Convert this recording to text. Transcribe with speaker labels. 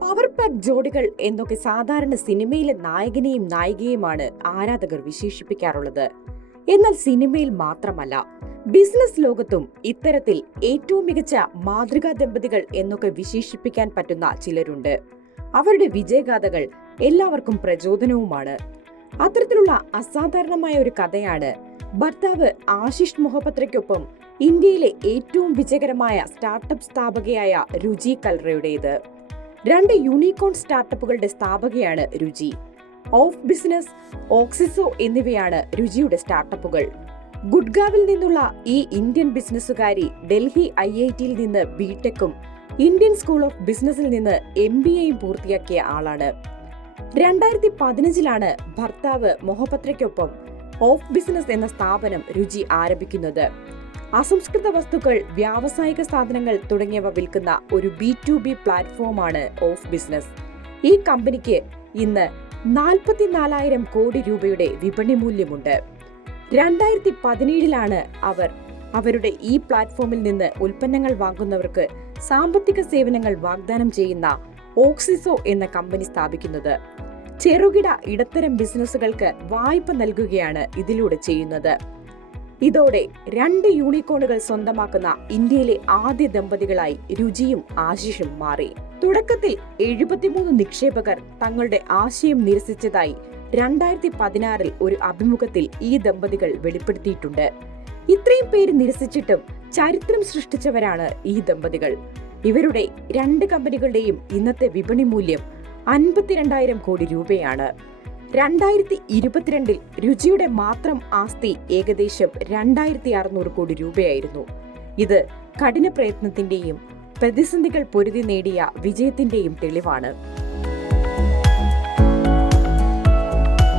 Speaker 1: Power pack ജോഡികൾ എന്നൊക്കെ സാധാരണ സിനിമയിലെ നായകനെയും നായികയുമാണ് ആരാധകർ വിശേഷിപ്പിക്കാറുള്ളത്. എന്നാൽ സിനിമയിൽ മാത്രമല്ല ബിസിനസ് ലോകത്തും ഇത്തരത്തിൽ ഏറ്റവും മികച്ച മാതൃകാ ദമ്പതികൾ എന്നൊക്കെ വിശേഷിപ്പിക്കാൻ പറ്റുന്ന ചിലരുണ്ട്. അവരുടെ വിജയഗാഥകൾ എല്ലാവർക്കും പ്രചോദനവുമാണ്. അത്തരത്തിലുള്ള അസാധാരണമായ ഒരു കഥയാണ് ഭർത്താവ് ആശിഷ് മൊഹപത്രയ്ക്കൊപ്പം ഇന്ത്യയിലെ ഏറ്റവും വിജയകരമായ സ്റ്റാർട്ടപ്പ് സ്ഥാപകയായ രുചി കൽറയുടേത്. രണ്ട് യൂണിക്കോൺ സ്റ്റാർട്ടപ്പുകളുടെ സ്ഥാപകയാണ് രുചി. ഓഫ് ബിസിനസ് ഓക്സിസോ എന്നിവയാണ് രുചിയുടെ സ്റ്റാർട്ടപ്പുകൾ ഗുഡ്ഗാവിൽ നിന്നുള്ള ഈ ഇന്ത്യൻ ബിസിനസ്സുകാരി ഡൽഹി ഐ ഐ ടിയിൽ നിന്ന് ബിടെക്കും ഇന്ത്യൻ സ്കൂൾ ഓഫ് ബിസിനസ്സിൽ നിന്ന് എം ബി എയും പൂർത്തിയാക്കിയ ആളാണ്. രണ്ടായിരത്തി പതിനഞ്ചിലാണ് ഭർത്താവ് മൊഹപത്രയ്ക്കൊപ്പം ഓഫ് ബിസിനസ് എന്ന സ്ഥാപനം രുചി ആരംഭിക്കുന്നത്. അസംസ്കൃത വസ്തുക്കൾ വ്യാവസായിക സാധനങ്ങൾ തുടങ്ങിയവ വിൽക്കുന്ന ഒരു ബി ടു ബി പ്ലാറ്റ്ഫോമാണ് ഓഫ് ബിസിനസ്. ഈ കമ്പനിക്ക് ഇന്ന് നാൽപ്പത്തിനാലായിരം കോടി രൂപയുടെ വിപണി മൂല്യമുണ്ട്. രണ്ടായിരത്തി പതിനേഴിലാണ് അവർ അവരുടെ ഈ പ്ലാറ്റ്ഫോമിൽ നിന്ന് ഉൽപ്പന്നങ്ങൾ വാങ്ങുന്നവർക്ക് സാമ്പത്തിക സേവനങ്ങൾ വാഗ്ദാനം ചെയ്യുന്ന ഓക്സിസോ എന്ന കമ്പനി സ്ഥാപിക്കുന്നത്. ചെറുകിട ഇടത്തരം ബിസിനസ്സുകൾക്ക് വായ്പ നൽകുകയാണ് ഇതിലൂടെ ചെയ്യുന്നത്. ഇതോടെ രണ്ട് യൂണിക്കോണുകൾ സ്വന്തമാക്കുന്ന ഇന്ത്യയിലെ ആദ്യ ദമ്പതികളായി രുചിയും ആശിഷും മാറി. തുടക്കത്തിൽ എഴുപത്തിമൂന്ന് നിക്ഷേപകർ തങ്ങളുടെ ആശയം നിരസിച്ചതായി രണ്ടായിരത്തി പതിനാറിൽ ഒരു അഭിമുഖത്തിൽ ഈ ദമ്പതികൾ വെളിപ്പെടുത്തിയിട്ടുണ്ട്. ഇത്രയും പേര് നിരസിച്ചിട്ടും ചരിത്രം സൃഷ്ടിച്ചവരാണ് ഈ ദമ്പതികൾ. ഇവരുടെ രണ്ട് കമ്പനികളുടെയും ഇന്നത്തെ വിപണി മൂല്യം അൻപത്തിരണ്ടായിരം കോടി രൂപയാണ്. രണ്ടായിരത്തി ഇരുപത്തിരണ്ടിൽ രുചിയുടെ മാത്രം ആസ്തി ഏകദേശം രണ്ടായിരത്തി അറുന്നൂറ് കോടി രൂപയായിരുന്നു. ഇത് കഠിന പ്രയത്നത്തിന്റെയും പ്രതിസന്ധികൾ പൊരുതി നേടിയ വിജയത്തിന്റെയും തെളിവാണ്.